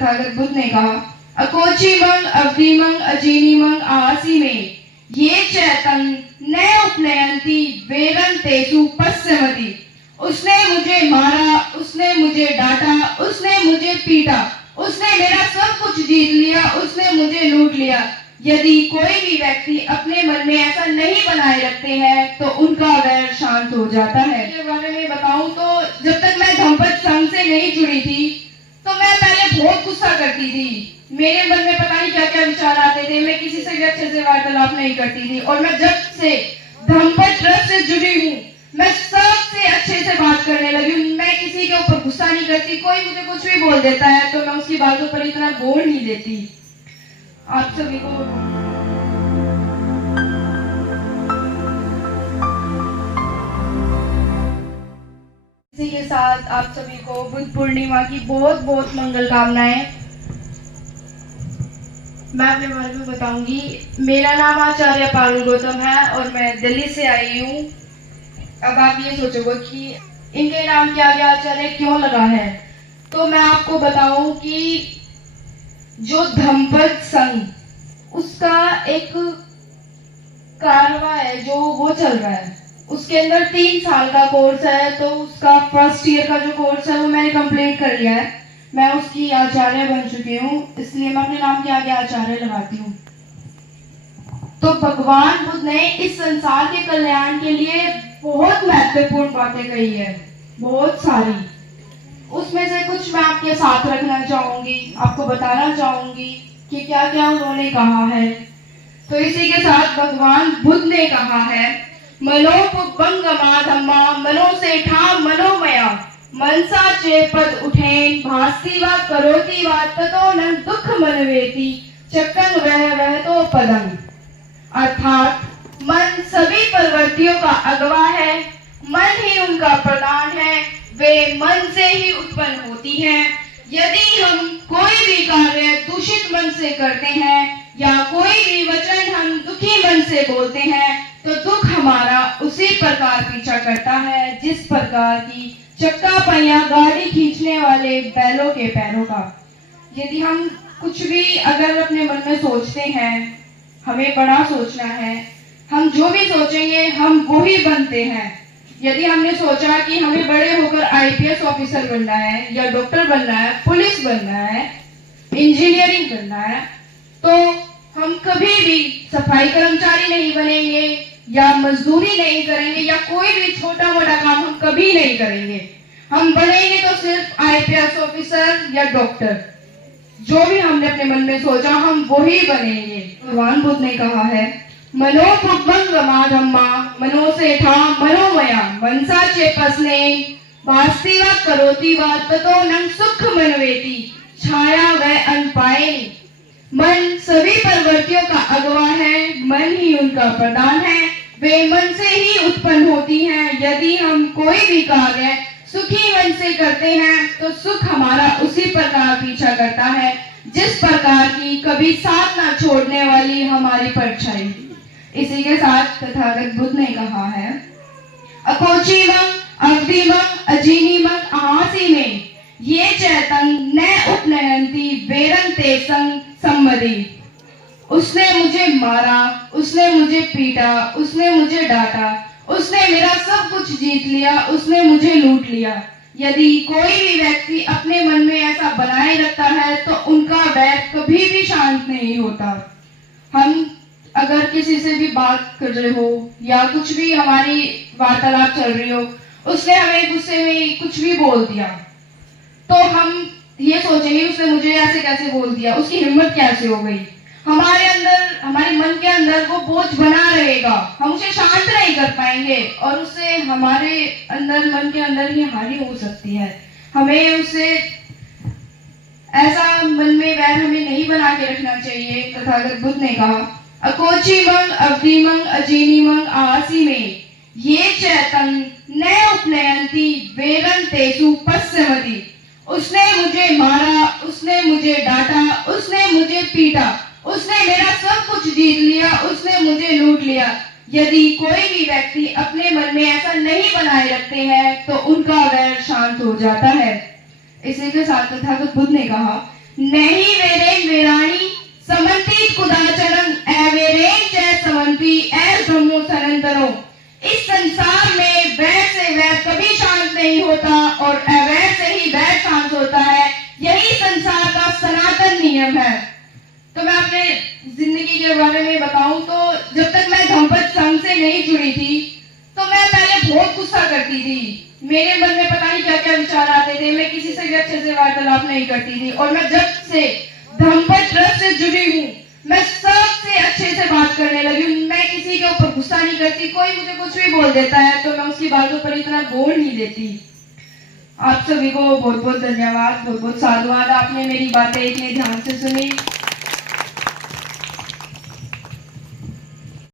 तथागत बुद्ध ने कहा, अकोचिमंग अवधिमंग अजीनिमंग आसी में ये चैतन्य न उपनयंती वेगन तेसु पश्चिमति। उसने मुझे मारा, उसने मुझे डांटा, उसने मुझे पीटा, उसने मेरा सब कुछ जीत लिया, उसने मुझे लूट लिया। यदि कोई भी व्यक्ति अपने मन में ऐसा नहीं बनाए रखते हैं तो उनका वैर शांत हो जाता है। इसके बारे में बताऊं तो जब तक मैं धम्मपद संघ से नहीं जुड़ी थी तो मैं पहले बहुत गुस्सा करती थी। मेरे मन में पता नहीं क्या क्या विचार आते थे। मैं किसी से भी अच्छे से वार्तालाप नहीं करती थी। और मैं जब से धम्मपद ट्रस्ट से जुड़ी हूँ मैं सबसे अच्छे से बात करने लगी हूँ। मैं किसी के ऊपर गुस्सा नहीं करती। कोई मुझे कुछ भी बोल देता है तो मैं उसकी बातों पर इतना गौर नहीं देती। आप सभी को इसी के साथ आप सभी को बुद्ध पूर्णिमा की बहुत बहुत मंगल कामनाएं। मैं अपने बारे में बताऊंगी। मेरा नाम आचार्य पारुल गौतम है और मैं दिल्ली से आई हूँ। अब आप ये सोचोगे कि इनके नाम के आगे आचार्य क्यों लगा है, तो मैं आपको बताऊं कि जो धम्मपद संघ उसका एक कारवा है जो वो चल रहा है। उसके अंदर 3 साल का कोर्स है। तो उसका फर्स्ट ईयर का जो कोर्स है वो मैंने कंप्लीट कर लिया है। मैं उसकी आचार्य बन चुकी हूँ, इसलिए मैं अपने नाम के आगे आचार्य लगाती हूँ। तो भगवान बुद्ध ने इस संसार के कल्याण के लिए बहुत महत्वपूर्ण बातें कही है, बहुत सारी। उसमें से कुछ मैं आपके साथ रखना चाहूंगी, आपको बताना चाहूंगी कि क्या क्या उन्होंने कहा है। तो इसी के साथ भगवान बुद्ध ने कहा है, मनोपुबंगमा धम्मा मनो से ठा मनोमया मनसा चे पद उठेन भास्ति वा करोति वा ततो न दुख मनवेति चक्कन वह तो पदंग। अर्थात मन सभी प्रवृत्तियों का अगवा है, मन ही उनका प्रधान है, वे मन से ही उत्पन्न होती हैं। यदि हम कोई भी कार्य दूषित मन से करते हैं या कोई भी वचन हम दुखी मन से बोलते हैं तो दुख हमारा उसी प्रकार पीछा करता है जिस प्रकार की चक्का पहिया गाड़ी खींचने वाले बैलों के पैरों का। यदि हम कुछ भी अगर अपने मन में सोचते हैं, हमें बड़ा सोचना है, हम जो भी सोचेंगे हम वो ही बनते हैं। यदि हमने सोचा कि हमें बड़े होकर आईपीएस ऑफिसर बनना है या डॉक्टर बनना है, पुलिस बनना है, इंजीनियरिंग करना है, तो हम कभी भी सफाई कर्मचारी नहीं बनेंगे या मजदूरी नहीं करेंगे या कोई भी छोटा मोटा काम हम कभी नहीं करेंगे। हम बनेंगे तो सिर्फ आईपीएस ऑफिसर या डॉक्टर। जो भी हमने अपने मन में सोचा हम वो ही बनेंगे। भगवान बुद्ध ने कहा है, मनोपुबंगमा धम्मा मनो से ठा मनोमया मनसा चे पसने भास्ति वा करोति वा ततो न सुख मनवेति छाया वह अनपाए। मन सभी प्रवृत्तियों का अगवा है, मन ही उनका प्रधान है, वे मन से ही उत्पन्न होती हैं। यदि हम कोई भी कार्य सुखी मन से करते हैं तो सुख हमारा उसी प्रकार पीछा करता है जिस प्रकार की कभी साथ ना छोड़ने वाली हमारी परछाई। इसी के साथ तथागत बुद्ध ने कहा है, अकोचिमंग अवधिमंग अजीनिमंग आहासी में ये चैतन्य न उपनयंती वेरन तेसंग सम्मति। उसने मुझे मारा, उसने मुझे पीटा, उसने मुझे डांटा, उसने मेरा सब कुछ जीत लिया, उसने मुझे लूट लिया। यदि कोई भी व्यक्ति अपने मन में ऐसा बनाए रखता है तो उनका वैर कभी भी शांत नहीं होता। हम अगर किसी से भी बात कर रहे हो या कुछ भी हमारी वार्तालाप चल रही हो, उसने हमें गुस्से में कुछ भी बोल दिया तो हम ये सोचेंगे उसने मुझे ऐसे कैसे बोल दिया, उसकी हिम्मत कैसे हो गई। हमारे अंदर, हमारे मन के अंदर वो बोझ बना रहेगा, हम उसे शांत नहीं कर पाएंगे और उससे हमारे अंदर, मन के अंदर ही हानि हो सकती है। हमें उससे ऐसा मन में वैर हमें नहीं बना के रखना चाहिए। तथागत बुद्ध ने कहा, अकोचिमंग अवधिमंग अजीनिमंग आसी में ये चैतन्य न उपनयंती वेगन तेसु पश्चिमति। उसने मुझे मारा, उसने मुझे डांटा, उसने मुझे पीटा, उसने मेरा सब कुछ जीत लिया, उसने मुझे लूट लिया। यदि कोई भी व्यक्ति अपने मन में ऐसा नहीं बनाए रखते हैं तो उनका वैर शांत हो जाता है। इसी के साथ तथागत बुद्ध ने कहा, नहीं वेरे मेराणी समन्वित कुदाचरण एवेरे जय समन्वी ए ब्रह्मो सनंतरो। इस संसार में वैर से वैर कभी शांत नहीं होता और अवैर से ही वैर शांत होता है। यही संसार का सनातन नियम है। तो मैं अपने जिंदगी के बारे में बताऊं तो जब तक मैं धम्पत संघ से नहीं जुड़ी थी तो मैं पहले बहुत गुस्सा करती थी। मेरे मन में पता नहीं क्या क्या विचार आते थे। मैं किसी से भी अच्छे से वार्तालाप नहीं करती थी। और मैं जब से धम्पत ट्रस्ट से जुड़ी हूँ मैं सबसे अच्छे से बात करने लगी हूँ। मैं किसी के ऊपर गुस्सा नहीं करती। कोई मुझे कुछ भी बोल देता है तो मैं उसकी बातों पर इतना गौर नहीं देती। आप सभी को बहुत बहुत धन्यवाद, बहुत बहुत साधुवाद। आपने मेरी बातें इतने ध्यान से सुनी।